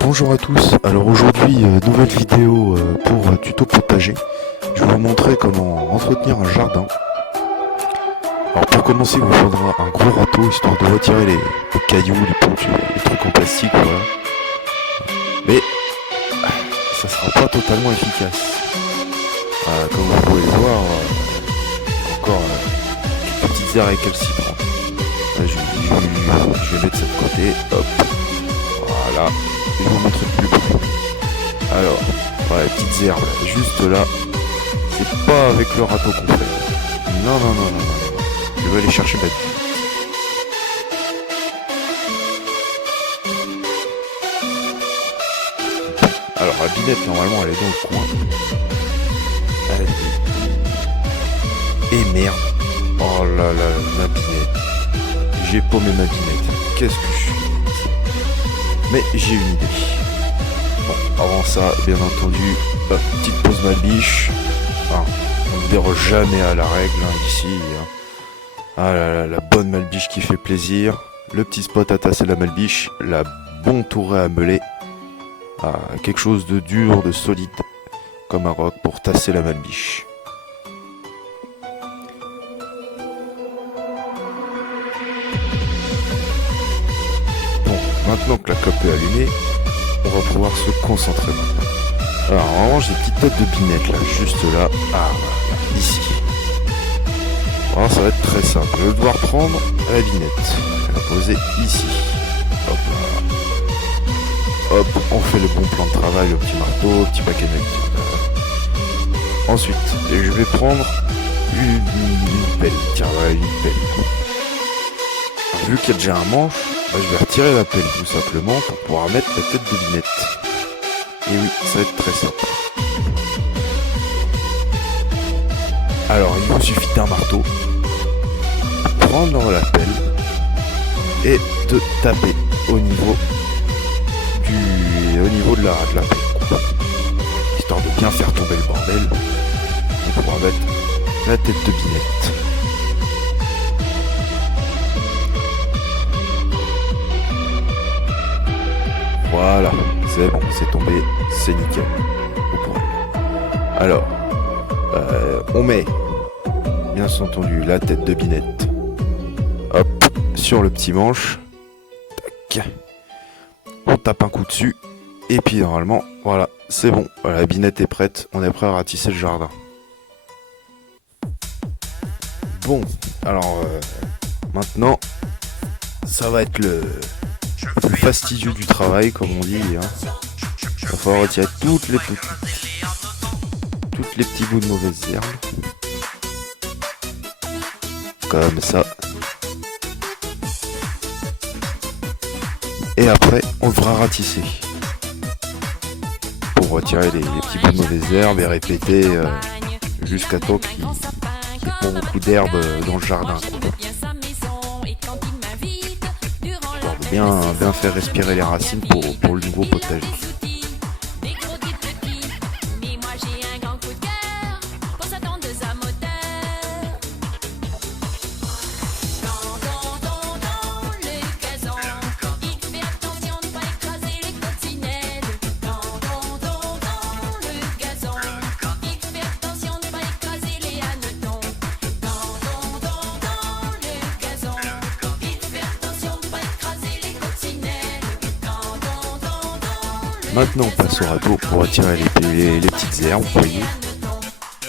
Bonjour à tous, alors aujourd'hui nouvelle vidéo pour tuto potager. Je vais vous montrer comment entretenir un jardin. Alors pour commencer il vous faudra un gros râteau histoire de retirer les cailloux, les ponctues, les trucs en plastique, voilà. Mais ça sera pas totalement efficace. Comme vous pouvez le voir, encore quelques petites aires récalcitrantes. Je vais mettre ça de côté, hop, voilà. Je vais vous montrer plus près. Alors, voilà, les petites herbes, juste là, c'est pas avec le râteau qu'on fait. Non. Je vais aller chercher ma bille. Alors, la binette, normalement, elle est dans le coin. Et merde. Oh là là, ma binette. J'ai paumé ma binette. Qu'est-ce que je suis? Mais j'ai une idée. Bon, avant ça, bien entendu, petite pause malbiche. On ne déroge jamais à la règle ici. Ah là là, la bonne malbiche qui fait plaisir. Le petit spot à tasser la malbiche. La bonne tourée à meuler. Quelque chose de dur, de solide, comme un roc pour tasser la malbiche. Maintenant que la clope est allumée, on va pouvoir se concentrer maintenant. Alors on range des petites têtes de binette là, juste là, ici. Alors ça va être très simple, je vais devoir prendre la binette, la poser ici. Hop là. Hop, on fait le bon plan de travail, le petit marteau, le petit paquet de. Ensuite, je vais prendre une pelle, tiens voilà une pelle. Alors, vu qu'il y a déjà un manche, je vais retirer la pelle tout simplement pour pouvoir mettre la tête de binette. Et oui, ça va être très simple. Alors il vous suffit d'un marteau, prendre la pelle et de taper au niveau de la pelle. Histoire de bien faire tomber le bordel et pouvoir mettre la tête de binette. Voilà, c'est bon, c'est tombé, c'est nickel. Au point. Alors, on met, bien entendu, la tête de binette, hop, sur le petit manche. Tac. On tape un coup dessus, et puis normalement, voilà, c'est bon. Voilà, la binette est prête, on est prêt à ratisser le jardin. Bon, alors, maintenant, ça va être le plus fastidieux du travail, comme on dit. Il va falloir retirer toutes les petits bouts de mauvaises herbes. Comme ça. Et après, on devra ratisser. Pour retirer les petits bouts de mauvaises herbes et répéter jusqu'à temps qu'il n'y ait pas beaucoup d'herbes dans le jardin. Bien faire respirer les racines pour le nouveau potager. Maintenant on passe au râteau pour retirer les petites herbes, vous voyez.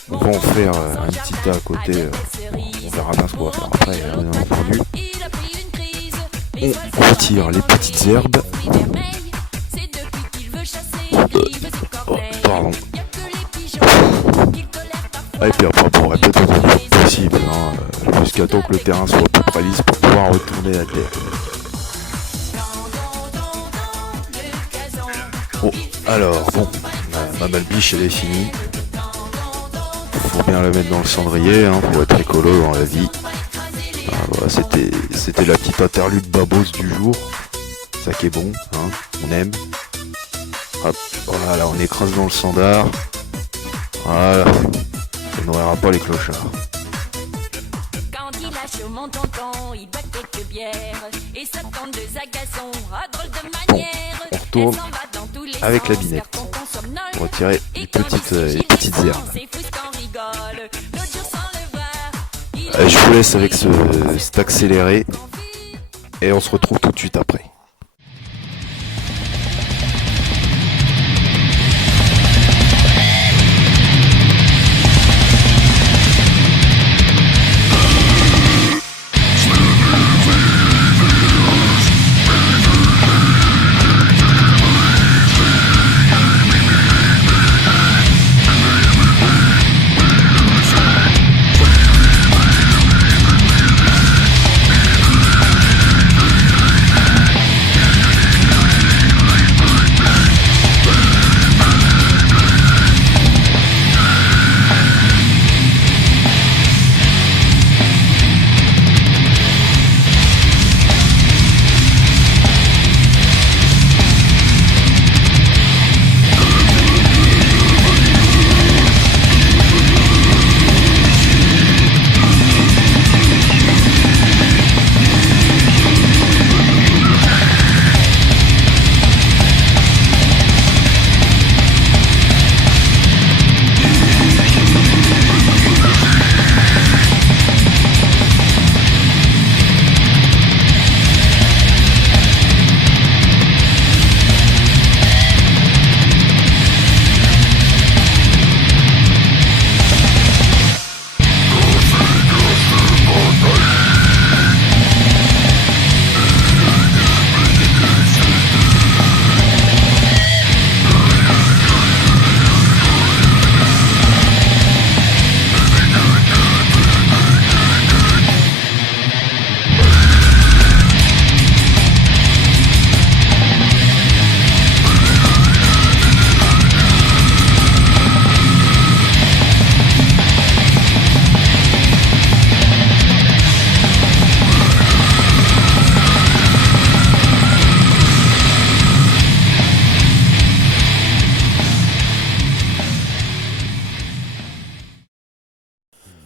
On va en faire un petit tas à côté, on verra bien ce qu'on va faire après, bien entendu. On retire les petites herbes. Pardon. Et puis après on répète autant que possible, jusqu'à temps que le terrain soit à peu près lisse pour pouvoir retourner la terre. Oh, alors bon, ma malbiche elle est finie. Faut bien la mettre dans le cendrier, pour être écolo dans la vie. Voilà, c'était la petite interlude babos du jour. Ça qui est bon, on aime. Hop, voilà, on écrase dans le sandar. Voilà, ça nourrira pas les clochards. Quand il a chaud, mon tonton, il boit quelques bières. Et ça tente deux agaçons, à drôle de manière. On retourne. avec la binette pour retirer les petites herbes. Je vous laisse avec cet accéléré et on se retrouve tout de suite après.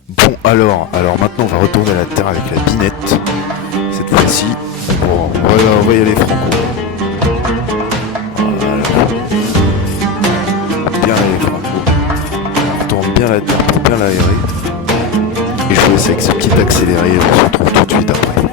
Bon, alors maintenant on va retourner à la terre avec la binette. Cette fois-ci, on va y aller franco. Voilà. Bien aller franco. On retourne bien la terre pour bien l'aérer. Et je vous laisse avec ce petit accéléré et on se retrouve tout de suite après.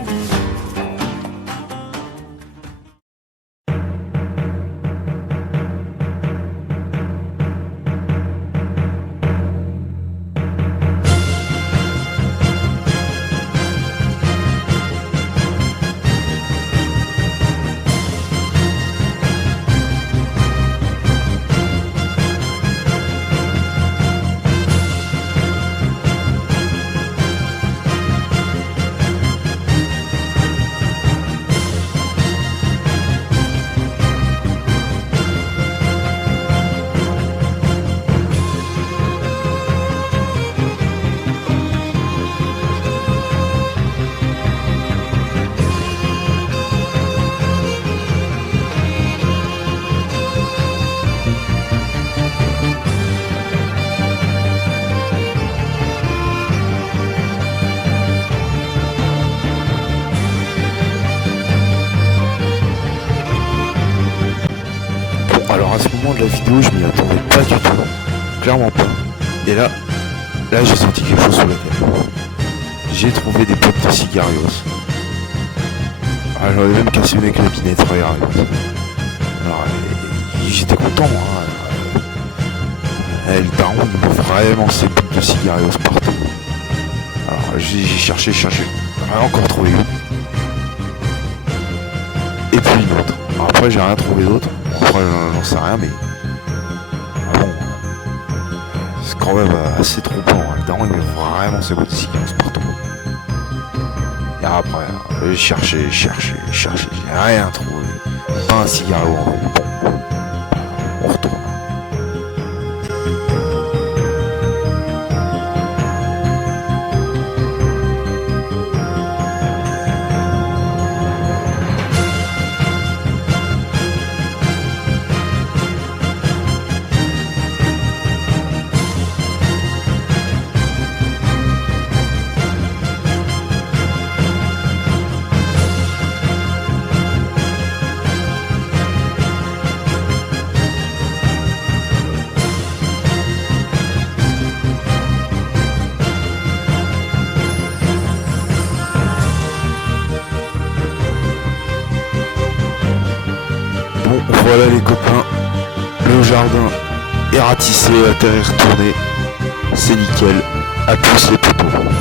Alors à ce moment de la vidéo, je m'y attendais pas du tout, clairement pas. Et là j'ai senti quelque chose sous la tête. J'ai trouvé des boîtes de cigarios. J'en ai même cassé une avec la binette, regarde. Alors j'étais content, hein. Le daron il met vraiment ses boîtes de cigarios partout. Alors j'ai cherché, j'en ai encore trouvé une. Et puis une autre. Alors, après j'ai rien trouvé d'autre. Après j'en sais rien mais... Ah bon, c'est quand même assez trompant. Hein. Le daron il met vraiment ses boîtes de cigarios partout. Et après, j'ai cherché, j'ai rien trouvé. Pas un cigaro. Bon, on retourne. Voilà les copains, le jardin est ratissé, la terre est retournée. C'est nickel. À plus les potos.